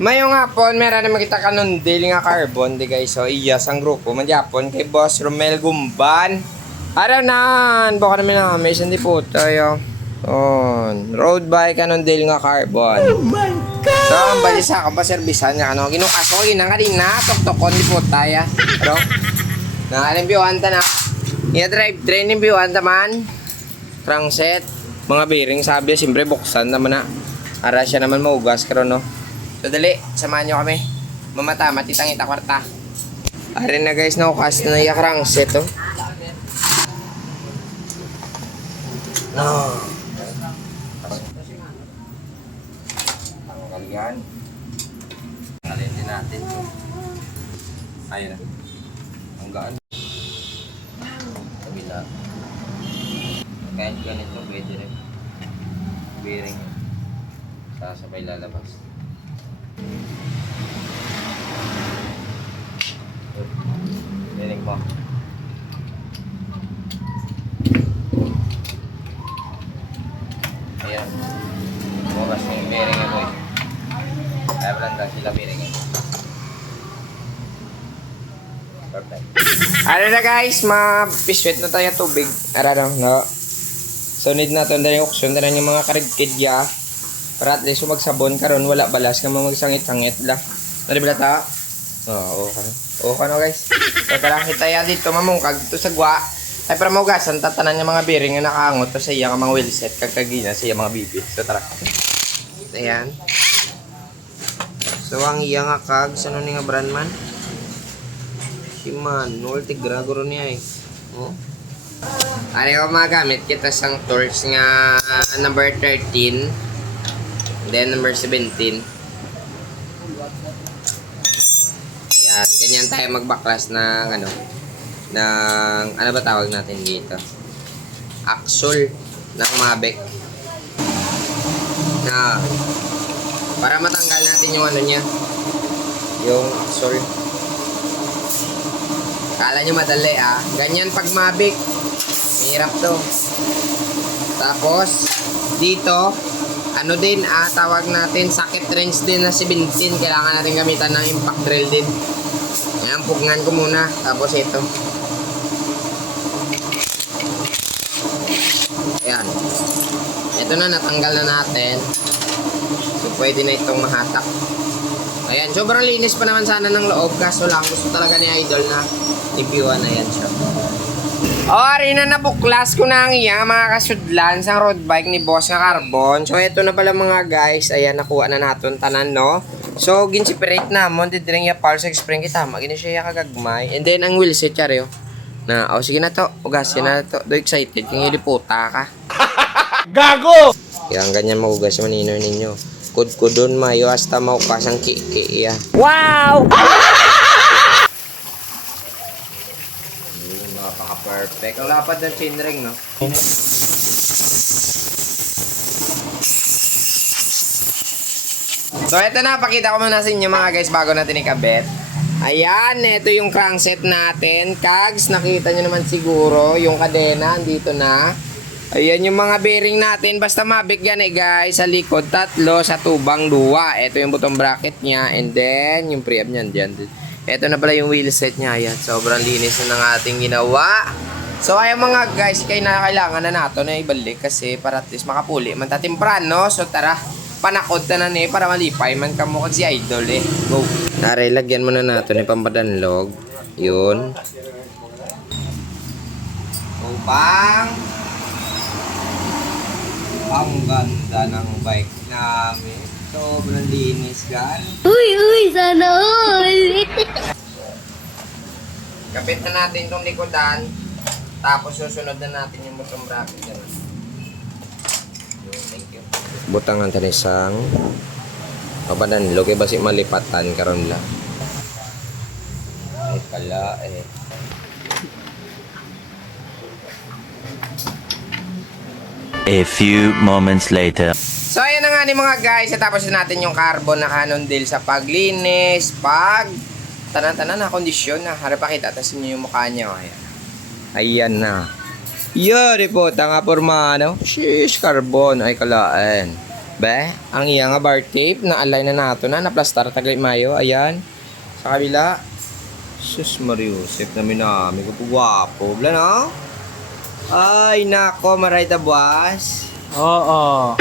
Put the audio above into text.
Mayong hapon, meron naman kita kanon daily nga carbon, di guys. So, iyas ang grupo. Manjapon kay Boss Romel Gumban. Araw nan, baka namin na may hindi po tayo. On, road bike kanon daily nga carbon. Oh my God! So, ang balisa ka pa servisan niya. Ano, ginukas ko yun nga rin na. Tok-tokon di po tayo. Pero, nakalimbiwan ta na. Drive train nimbiwan taman. Crankset. Mga bearing sabi, siyempre buksan naman na. Ara siya naman maugas karon no. So dali, samahan nyo kami. Mamata, matitang ita kwarta. Arin na guys, naukas na naiyak crankset oh. No. Tanggal yan. Tanggalin din natin to. Ayun na. Ang gaan. Kabila. Kahit ganito, pwede rin. Bearing. Sasabay lalabas. Bearing mo. Ayan. Bukas na yung bearing ito eh. Kaya blanda sila bearing ito. Perfect. Ano na guys, mapiswet na tayo tubig. Ararang no. Sunod na ito na yung auction na yung mga karigkid ya. Para at least magsabon karon wala balas nga magsangit-sangit la. Naribla ta? Oo, okay. Okay no guys. So tara kita ya dito mamungkag dito sa gwa. Ay para maugasan tatanan yung mga bearing nga nakaangot to sa iya nga mga wheel set kagkagina sa iya mga bibi. So tara. Ayan. So ang iya nga kag sa ni nga brand man? Shimano, Tigra guro niya eh. Oh. Ari ko magamit kita sang torch nga number 13. Then number 17. Ayan, ganyan tayo magbaklas ng ano ba tawag natin dito? Axle ng Mavic. Na para matanggal natin yung ano niya. Yung axle. Kala nyo madali ah. Ganyan pag Mavic. Mahirap to. Tapos dito ano din tawag natin socket wrench din na 17. Kailangan natin gamitan ng impact drill din. Ayan, pugngan ko muna. Tapos ito. Ayan. Ito na, natanggal na natin. So, pwede na itong mahatak. Ayan, sobrang linis pa naman sana ng loob. Kaso lang, gusto talaga ni Idol na reviewan na yan siya. Rin na nabuklas ko na ang iya mga kasudlan sa road bike ni Boss nga Carbon. So ito na pala mga guys. Ayan, nakuha na natin tanan no. So ginseparate na mo didring ya pulse spring kita magini siya kagagmay. And then ang wheel set charyo. Na sige na to. Ugasin na to. Do excited kung iliputa ka. Gago! Yang ganyan magugas man inner ninyo. Kudkudon mayo hasta maukas ang kiki ya. Wow! Perfect. Ang lapad ng chainring, no? So, ito na. Pakita ko muna sa inyo mga guys bago natin ikabit. Ayan. Ito yung crankset natin. Kags, nakita nyo naman siguro. Yung kadena, dito na. Ayan yung mga bearing natin. Basta Mavic yan eh guys. Sa likod, 3. Sa tubang, 2. Ito yung button bracket niya. And then, yung preamp niyan dyan. Ito na pala yung wheel set niya. Ayan, sobrang linis na ng ating ginawa. So, ayan mga guys, kaya na kailangan na nato na ibalik kasi para at least makapuli. Mantatimpran, no? So, tara, panakod na na para malipay. Man ka mo si Idol eh. Go! Tara, lagyan muna nato na pampadanlog. Yun. Upang ang ganda ng bike namin. Sobrang linis, gan. Uy, sana all! Kapit na natin itong likodan. Tapos susunod na natin yung button bracket. Ganun. Thank you. Butangan tayo isang papadanlog. Kaya basi malipatan karon lang. Ay kala eh. A few moments later. So ayan na nga ni mga guys. Tapos na natin yung carbon na kanon deal sa paglinis, tanan-tanan na kondisyon na. Harap pakita tapos nyo yung mukha niya. Ayan. Ayan na. Yari po, tanga porma, no? Shish, carbon, ay kalaan. Be, ang iya nga bar tape na alay na nato na naplastar taglay mayo. Ayan. Sa kabila. Sus Mariusip namin namin ko gwapo. Bla no? Ay nako, maray ta boss. Oo.